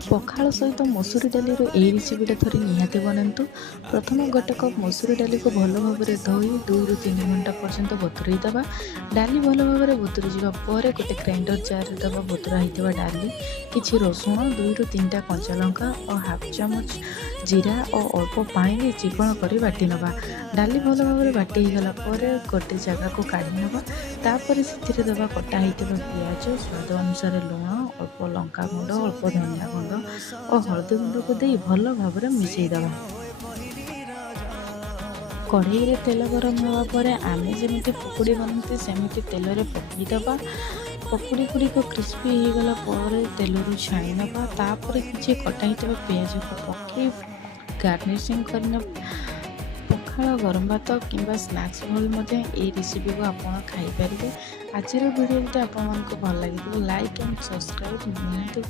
पखाल सहित मसूरी डाली यही रेसिपीटा थोड़े निहाती बनातु। प्रथम गोटे कप मसूरी डाली को भल भाव में धोई 2 ରୁ 3 घंटा पर्यंत बतुरई दबा। डाली भल भाव में बतुरी जावा पर गोटे ग्राइंडर जार दबा बतुरा होता डाली, किछि रसुण 2 ରୁ 3टा कंचा लंका और हाफ चामच जीरा और अल्प पानी चिकण कर बाटी नवा। डाली भल भाव में बाटी गला गोटे जगह को काढ़ी नवा। तापर से दबा कटा होता पियाज, स्वाद अनुसार लुण, अल्प लंका गुंड, अल्प धनिया गुंड और हल्दी गुंड को दे भल भाव में मिसई दबा। कढ़ई रे तेल गरम होगा पर आमे जमीती पकुड़ी बनाते सेमती तेल रे पकई दबा। पकुड़ी गुड़िक क्रिस्पी हो गला पर तेल रू छाणी नवा। तापर किसी कटा होता पियाज को पकई गार्निशिंग करना। पखाल गरम भात किंबा स्नैक्स भली ये रेसिपी को आप खाई पारे। आज वीडियो आपको भल लगे लाइक एंड सब्सक्राइब निहाती।